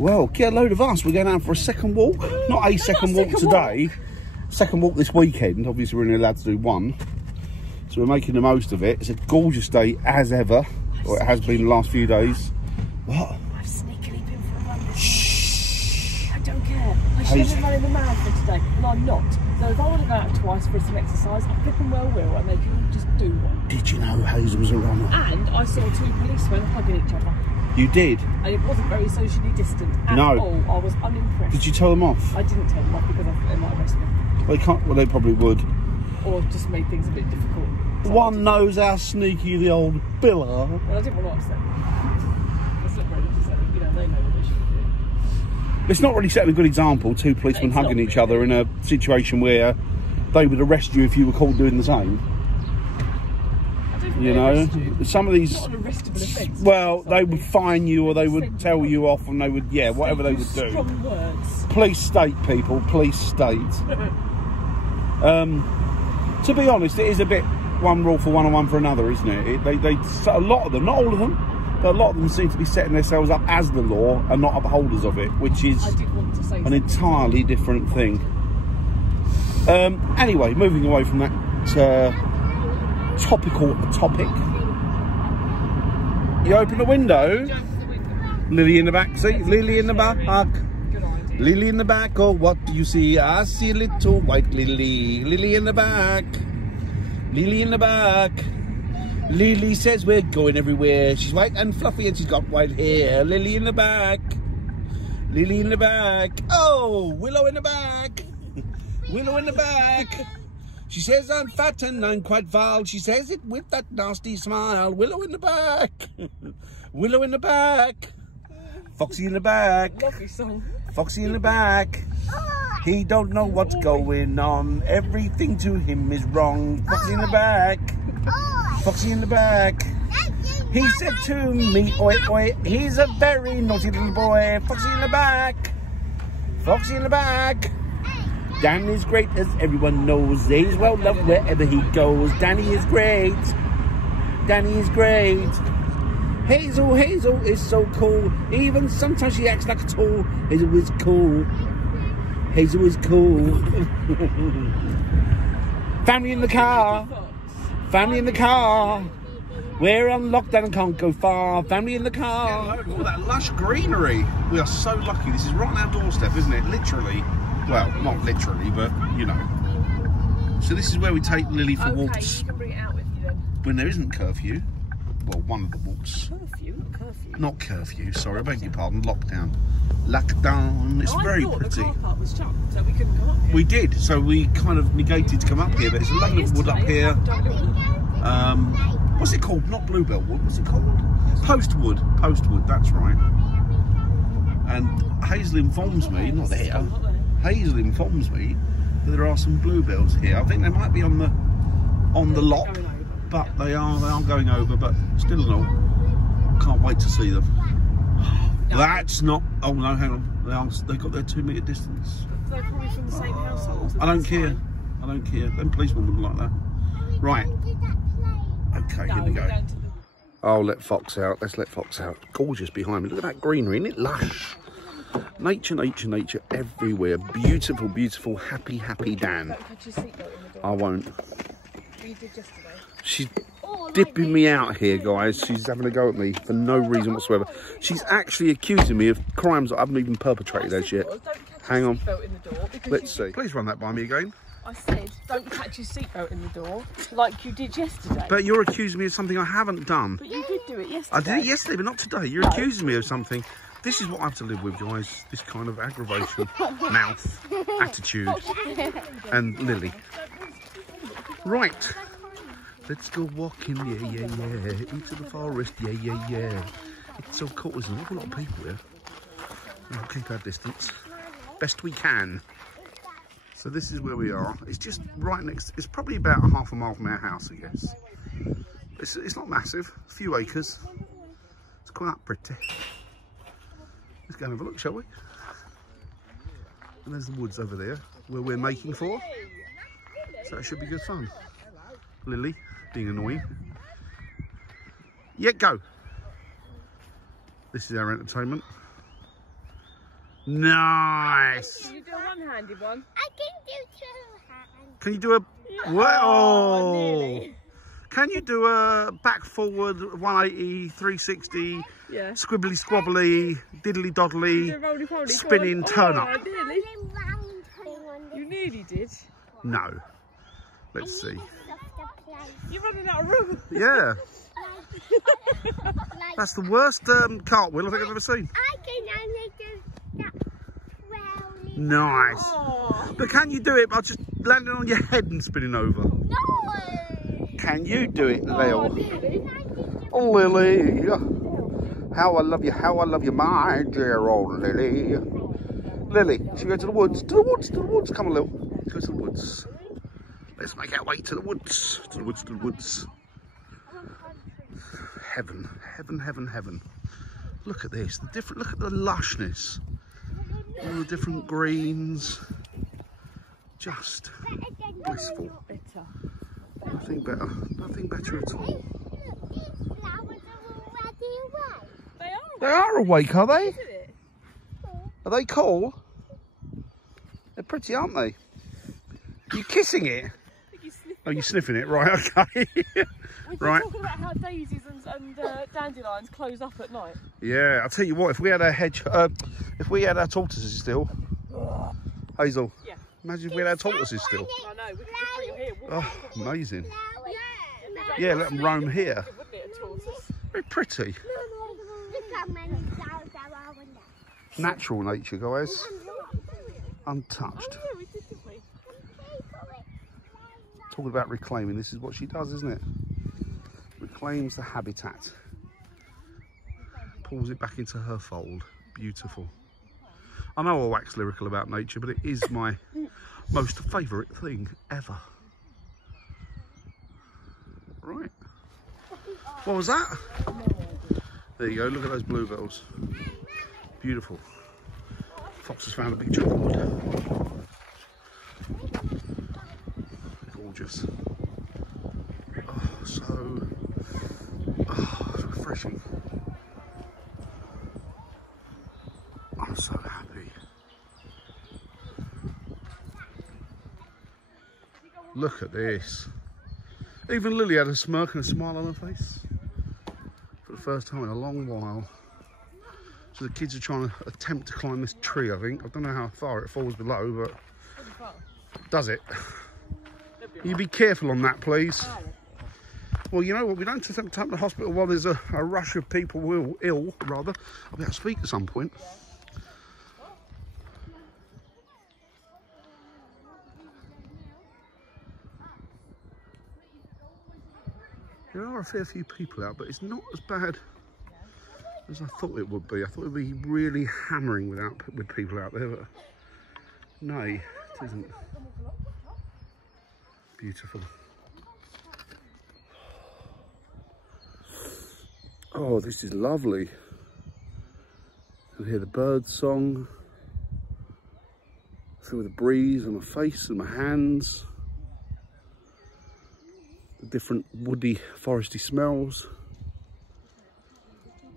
Well, get a load of us. We're going out for a second walk. Not a second walk today. Second walk this weekend. Obviously, we're only allowed to do one. So we're making the most of it. It's a gorgeous day as ever. Or it has been the last few days. What? I've sneakily been for a run. Shh. I don't care. I should have been running the marathon today, and I'm not. So if I want to go out twice for some exercise, I flipping well will, and they can just do one. Did you know Hazel was a runner? And I saw 2 policemen hugging each other. You did? And it wasn't very socially distant at all. I was unimpressed. Did you tell them off? I didn't tell them off because they might arrest me. They can't. Well, they probably would. Or just made things a bit difficult. So one knows how sneaky the old Bill are. Well, I didn't want to upset them. It's not really upsetting. You know, they know what they should do. It's not really setting a good example, 2 policemen hugging each other in a situation where they would arrest you if you were caught doing the same. You know, some of these, not an arrestable offence. Well, they would fine you, or they would tell you off, and they would, yeah, whatever they would do. Strong words. Police state, people, police state. To be honest, it is a bit one rule for one and one for another, isn't it? They a lot of them, not all of them, but a lot of them seem to be setting themselves up as the law and not upholders of it, which is an entirely different thing. Anyway, moving away from that topical topic. You open the window. Lily in the back seat. Lily in the back. Lily in the back. Oh, what do you see? I see a little white lily. Lily in the back. Lily in the back. Lily says we're going everywhere. She's white and fluffy and she's got white hair. Lily in the back. Lily in the back. Oh, Willow in the back. Willow in the back. She says I'm fat and I'm quite vile. She says it with that nasty smile. Willow in the back. Willow in the back. Foxy in the back. Lovely song. Foxy in the back. He don't know what's going on. Everything to him is wrong. Foxy in the back. Foxy in the back. He said to me, oi, oi, he's a very naughty little boy. Foxy in the back. Foxy in the back. Dan is great, as everyone knows. He's well loved wherever he goes. Danny is great. Danny is great. Hazel is so cool. Even sometimes she acts like a tool. Hazel is cool. Hazel is cool. Family in the car. Family in the car. We're on lockdown and can't go far. Family in the car. Yeah, look at all that lush greenery. We are so lucky. This is right on our doorstep, isn't it? Literally. Well, not literally, but, you know. So this is where we take Lily for walks. You can bring it out with you then. When there isn't curfew. Well, one of the walks. Curfew? Curfew. Not curfew, sorry, I beg your pardon. Lockdown. Lockdown. It's very pretty. The car park was shut, so we couldn't come up here. We did, so we kind of negated to come up here, but it's a lovely wood up here. What's it called? Not Bluebell Wood, what's it called? Postwood. Postwood, that's right. And Hazel informs me, not there. Hazel informs me that there are some bluebells here. I think they might be on the lock, but they are going over, but still not. Can't wait to see them. No. That's not. Oh no, hang on. They've got their 2 metre distance. They're probably from the same household. I don't care. I don't care. Them policemen wouldn't like that. Right. Okay, here we go. I'll let Fox out. Let's let Fox out. Gorgeous behind me. Look at that greenery. Isn't it lush? Nature, nature, nature everywhere. Beautiful, beautiful, happy, happy Dan. I won't. You did yesterday. She's dipping me out here, guys. She's having a go at me for no reason whatsoever. She's actually accusing me of crimes that I haven't even perpetrated as yet. Hang on. Let's see. Please run that by me again. I said, don't catch your seatbelt in the door like you did yesterday. But you're accusing me of something I haven't done. But you did do it yesterday. I did it yesterday, but not today. You're accusing me of something. This is what I have to live with, guys. This kind of aggravation, mouth, attitude, and Lily. Right. Let's go walking, yeah, yeah, yeah. Into the forest, yeah, yeah, yeah. It's so cool, there's an awful lot of people here. We'll keep our distance. Best we can. So this is where we are. It's just right next, it's probably about half a mile from our house, I guess. It's not massive, a few acres. It's quite pretty. Let's go and have a look, shall we? And there's the woods over there, where we're making for. So it should be good fun. Lily, being annoying. Yeah, go. This is our entertainment. Nice. Can you do a one-handed one? I can do two hands. Can you do a... Yeah. Whoa. Nearly. Can you do a back forward 180, 360, Yeah. squibbly squabbly, diddly doddly, Roly-poly, spinning turn up? Oh, nearly. Round thing on You nearly did. No. Let's see. the softer place. You're running out of room. Yeah. Like, That's the worst cartwheel I think I've ever seen. I can only do that well. Nice. Oh. But can you do it by just landing on your head and spinning over? No! Can you do it, Oh, Lil? nearly. Oh, Lily. How I love you, my dear old Lily. Lily, should we go to the woods? To the woods, to the woods. Come on, Lil. Let's go to the woods. Let's make our way to the woods. To the woods, to the woods. Heaven, heaven, heaven, heaven. Look at this. Look at the lushness. All the different greens. Just blissful. Better. Nothing better. Nothing better at all. These flowers are already away. They are. They are awake, are they? Isn't it? Are they cool? They're pretty, aren't they? Are you kissing it? I think you sniffed. Oh, you're sniffing it, right? Okay. We've been Right. talking about how daisies and dandelions close up at night. Yeah, I'll tell you what. If we had our if we had our tortoises still, Hazel. Yeah. Imagine if we had our tortoises still. I know. We could just bring them here. Oh, amazing. Flowers. Yeah, let them roam here. Wouldn't it, a tortoise? Very pretty. Look how many flowers there are in there. Natural nature, guys. Untouched. Yeah, we did, didn't we? Talking about reclaiming, this is what she does, isn't it? Reclaims the habitat. Pulls it back into her fold. Beautiful. I know I wax lyrical about nature, but it is my most favourite thing ever. Right. What was that? There you go, look at those bluebells. Beautiful. Fox has found a big chunk of wood. Gorgeous. Oh, it's refreshing. I'm so happy. Look at this. Even Lily had a smirk and a smile on her face for the first time in a long while. So the kids are trying to attempt to climb this tree, I think. I don't know how far it falls below, but does it? You be careful on that, please. Well, you know what? We don't have to take them to the hospital while there's a rush of people ill, rather. I'll be able to speak at some point. There are a fair few people out, but it's not as bad as I thought it would be. I thought it would be really hammering with people out there, but no, it isn't. Beautiful. Oh, this is lovely. You can hear the birds' song. Feel the breeze on my face and my hands. The different woody, foresty smells.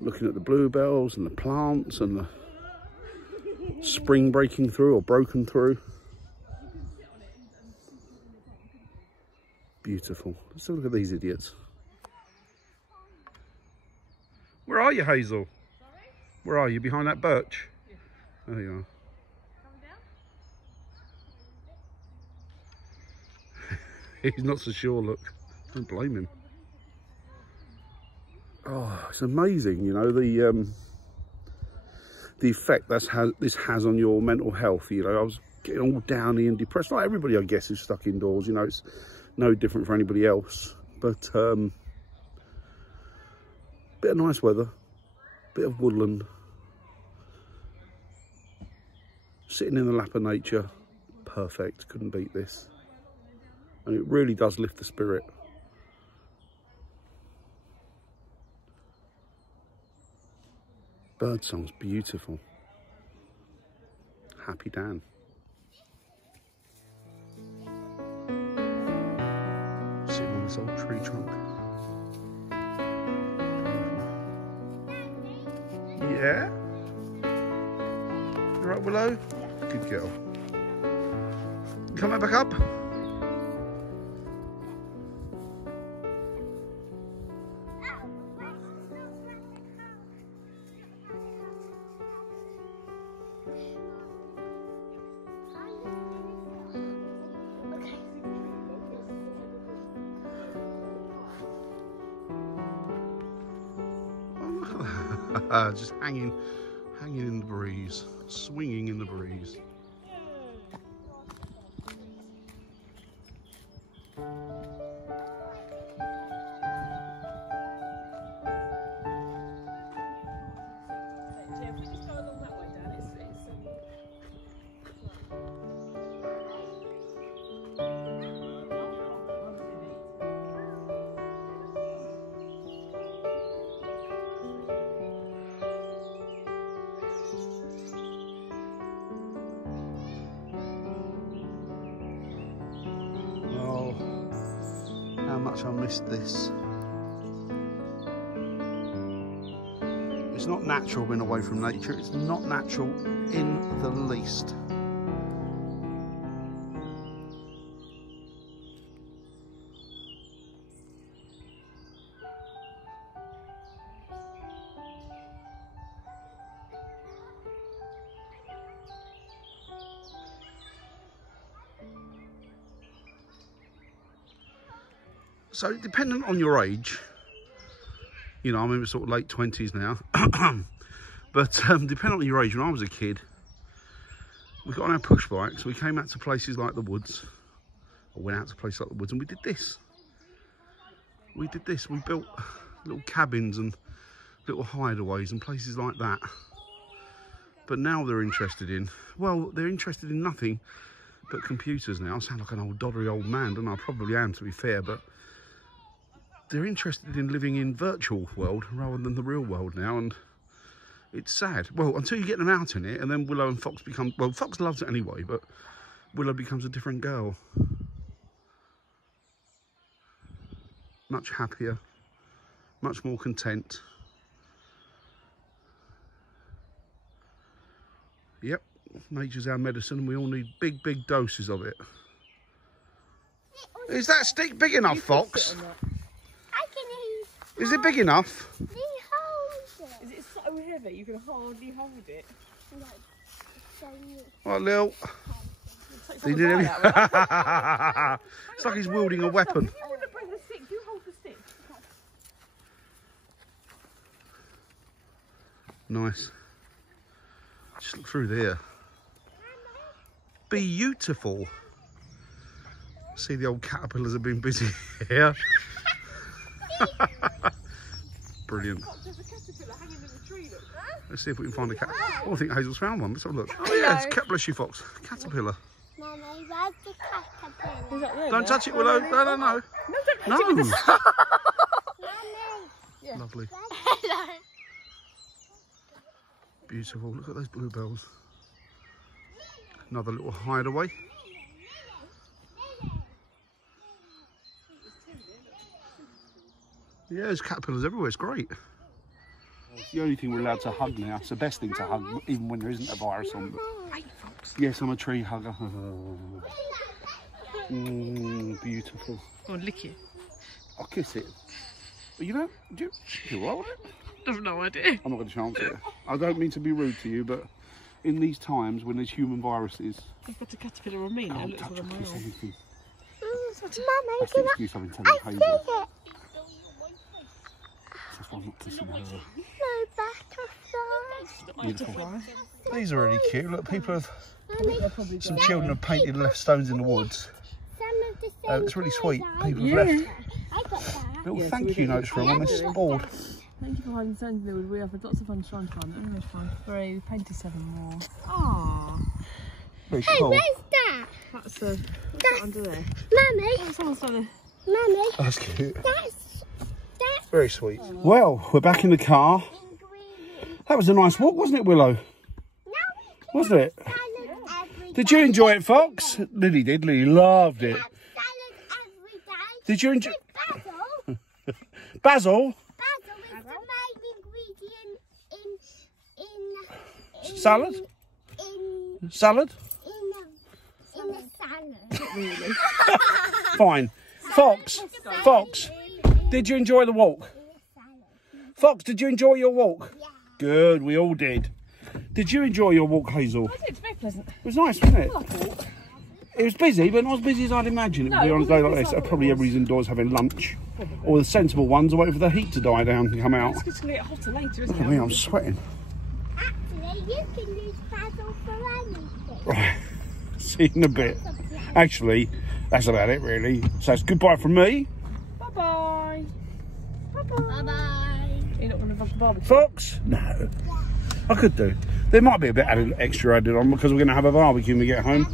Looking at the bluebells and the plants and the spring breaking through or broken through. Beautiful. Let's have a look at these idiots. Where are you, Hazel? Sorry? Where are you? Behind that birch? Yeah. There you are. Coming down? He's not so sure, look. Don't blame him. Oh, it's amazing, you know, the effect this has on your mental health. You know, I was getting all downy and depressed, like everybody, I guess, who's stuck indoors. You know, it's no different for anybody else. But bit of nice weather, bit of woodland, sitting in the lap of nature, perfect. Couldn't beat this, and it really does lift the spirit. Birdsong's beautiful. Happy Dan. Sitting on this old tree trunk. Yeah? You right, Willow? Good girl. Coming back up? Just hanging in the breeze, swinging in the breeze. Yeah, if we just go along that way, Dan, it's Oh, how much I missed this. It's not natural being away from nature. It's not natural in the least. So dependent on your age, you know, I'm in sort of late 20s now, but depending on your age, when I was a kid, we got on our push bikes, we came out to places like the woods, or went out to places like the woods, and we did this. We built little cabins and little hideaways and places like that. But now they're interested in nothing but computers now. I sound like an old doddery old man, don't I? I probably am, to be fair, but they're interested in living in virtual world rather than the real world now, and it's sad. Well, until you get them out in it, and then Willow and Fox become, well, Fox loves it anyway, but Willow becomes a different girl. Much happier, much more content. Yep, nature's our medicine, and we all need big, big doses of it. Is that stick big enough, Fox? Is it big enough? Is it so heavy you can hardly hold it? Right, Lil. He did it. It's like he's wielding a weapon. If you want to bring the stick, you hold the stick. Nice. Just look through there. Beautiful. See, the old caterpillars have been busy here. Brilliant. There's a caterpillar hanging in the tree, look. Let's see if we can find a cat. Oh, I think Hazel's found one. Let's have a look. Oh, yeah, it's bless you, Fox. Caterpillar. Mummy, where's the caterpillar? Is that there? Don't touch it, Willow. No, no, no. No, don't touch it with the stick. Mummy. Yeah. Lovely. Hello. Beautiful. Look at those bluebells. Another little hideaway. Yeah, there's caterpillars everywhere. It's great. It's the only thing we're allowed to hug now. It's the best thing to hug, even when there isn't a virus on. But yes, I'm a tree hugger. Beautiful. Go on, lick it. I'll kiss it. But you know, do you want it? I've no idea. I'm not going to chance it. I don't mean to be rude to you, but in these times when there's human viruses, I've got a caterpillar on me now. don't Looks touch like or a kiss male. anything. Mummy, That's the excuse I've been telling Hazel. That's why I'm not kissing her. no butterflies. Beautiful. These are really cute. Look, people have, Mummy, some children have painted left stones in the woods. some of the same It's really sweet. colours People have left I got that. little Yeah, so thank we you don't- notes for them when they're spoiled. Thank you for hiding stones in the wood. We have had lots of fun trying to find them. It was fun. 3, we painted 7 more. Aww. Very Hey, cool. where's that? That's what's that under there? Mummy, Oh, someone's done it. Mummy, That's cute. that's Very sweet. Well, we're back in the car. ingredient. That was a nice walk, wasn't it, Willow? Now we can Wasn't it? have salad every Did you day. enjoy it, Fox? Lily did. Lily loved it. Have salad every day. Did you enjoy? Basil. Basil? Basil is the main ingredient in Salad? in Salad? In the salad. Really? Fine. Fox, did you enjoy the walk? Fox, did you enjoy your walk? Yeah. Good, we all did. Did you enjoy your walk, Hazel? I did, it's very pleasant. It was nice, wasn't it? I like a walk. It was busy, but not as busy as I'd imagine it would No, be on a it day like wasn't this. like Probably it was. everybody's indoors having lunch. Probably. Or the sensible ones are waiting for the heat to die down and come out. It's just going to get hotter later, isn't I it? mean, I'm sweating. Actually, you can use paddle for anything. Right, see you in a bit. Actually, that's about it, really. So it's goodbye from me. Bye-bye. Bye-bye. Bye-bye. You're not going to have the barbecue? Fox? No. I could do. There might be a bit extra added on because we're going to have a barbecue when we get home.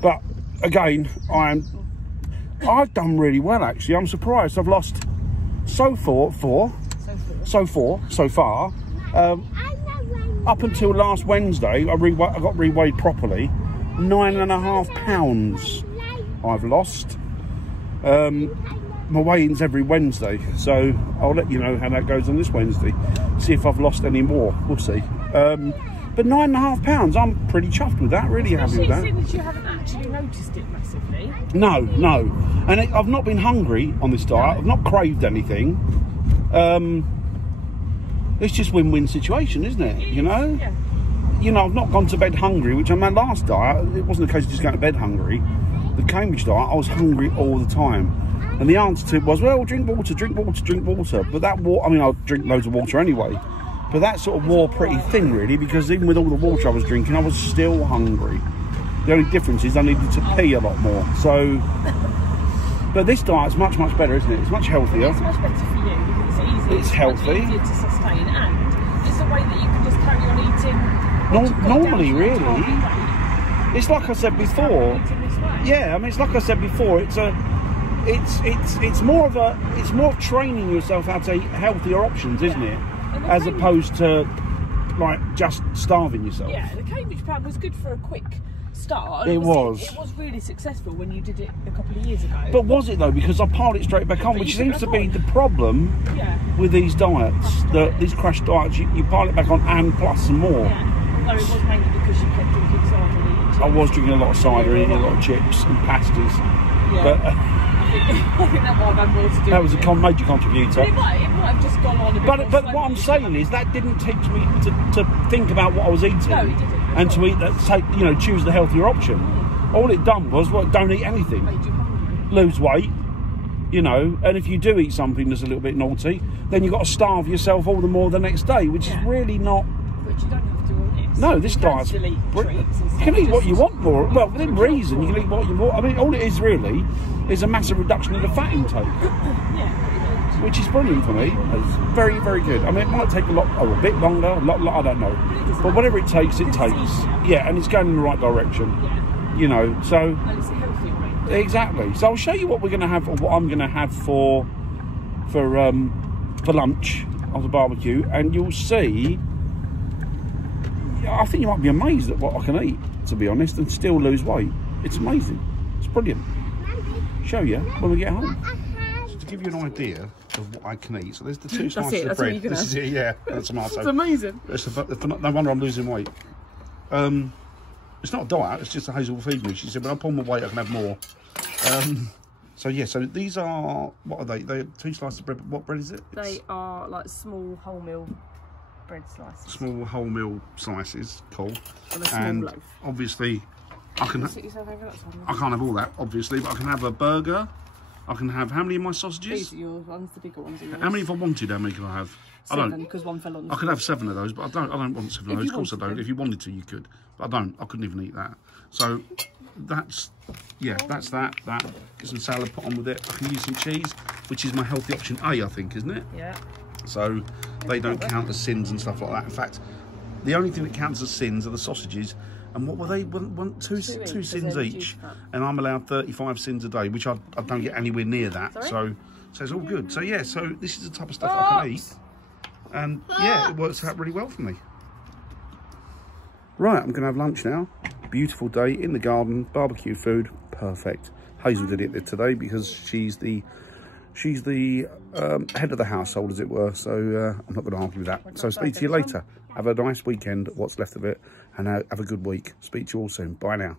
But again, I've done really well, actually. I'm surprised. I've lost so far. Up until last Wednesday, I got reweighed properly. 9.5 pounds I've lost. My weigh-in's every Wednesday, so I'll let you know how that goes on this Wednesday. See if I've lost any more. We'll see. But 9.5 pounds, I'm pretty chuffed with that. Really happy with that. Especially since you haven't actually noticed it massively. No. And I've not been hungry on this diet. I've not craved anything. It's just win-win situation, isn't it? You know? Yeah. You know, I've not gone to bed hungry, which on my last diet, it wasn't a case of just going to bed hungry. The Cambridge diet, I was hungry all the time. And the answer to it was, well, drink water. But that water, I mean, I'll drink loads of water anyway. But that sort of wore pretty thin, really, because even with all the water I was drinking, I was still hungry. The only difference is I needed to pee a lot more. So, but this diet's much better, isn't it? It's much healthier. It's much better for you because it's easy. It's healthy. Much easier to sustain, and it's a way that you can just carry on eating. Normally, really, it's like I said before. Yeah, I mean, it's like I said before. It's more of training yourself out to eat healthier options, isn't it? As opposed to like just starving yourself. Yeah, the Cambridge plan was good for a quick start. It was. It was really successful when you did it a couple of years ago. But was it though? Because I piled it straight back on, which seems to be the problem with these diets. These crash diets, you pile it back on and plus some more. Yeah, although it was mainly because you kept drinking cider and eating chips. I was drinking a lot of cider, eating a lot of chips and pasties. Yeah. But I think that might have had more to do that was with a it. major contributor. It might have just gone on a bit But more what slowly. I'm saying is that didn't teach me to think about what I was eating. No, it didn't. And to eat that, choose the healthier option. All it done was, don't eat anything. Made you hungry. Lose weight, and if you do eat something that's a little bit naughty, then you've got to starve yourself all the more the next day, which is really not. But you don't have to all this. No, this You can diet's. still eat treats and You can eat what you just- want more. Well, within reason, you can eat what you want. I mean, all it is really is a massive reduction in the fat intake, Yeah, pretty much. which is brilliant for me. It's very, very good. I mean, it might take a bit longer, a lot, I don't know. But whatever it takes, it takes. Yeah, and it's going in the right direction. Yeah. So. And it's a healthy way. Exactly. So I'll show you what we're going to have, or what I'm going to have for lunch on the barbecue, and you'll see. I think you might be amazed at what I can eat, to be honest, and still lose weight. It's amazing. It's brilliant. Show you when we get home. To give you an idea of what I can eat, so there's the two slices of that's what bread. you can This have. is it, yeah. That's tomato. It's amazing. No wonder I'm losing weight. It's not a diet, it's just a Hazel feed me. She said, when I pull my weight, I can have more. So these are, what are they? They're two slices of bread. What bread is it? They are like small wholemeal bread slices. Small wholemeal slices, cool. And a small And loaf. obviously, I Sit yourself over that side. can't have all that, obviously, but I can have a burger. I can have, how many of my sausages? These are yours ones, the bigger ones are yours. How many if I wanted, how many can I have? I don't. 7, because one fell on the I could have 7 of those, but I don't want 7 of If those. you Of course I wanted don't. them. If you wanted to, you could. But I don't. I couldn't even eat that. So that's that. Get some salad put on with it. I can use some cheese, which is my healthy option A, I think, isn't it? Yeah. So they don't count as sins and stuff like that. In fact, the only thing that counts as sins are the sausages. And what were they? Two sins they're each. reduced fat. And I'm allowed 35 sins a day, which I don't get anywhere near that. Sorry? So it's all good. So yeah, so this is the type of stuff I can eat. And yeah, it works out really well for me. Right, I'm going to have lunch now. Beautiful day in the garden, barbecue food, perfect. Hazel did it today because she's the She's the head of the household, as it were, so I'm not going to argue with that. So speak to you later. Have a nice weekend, what's left of it, and have a good week. Speak to you all soon. Bye now.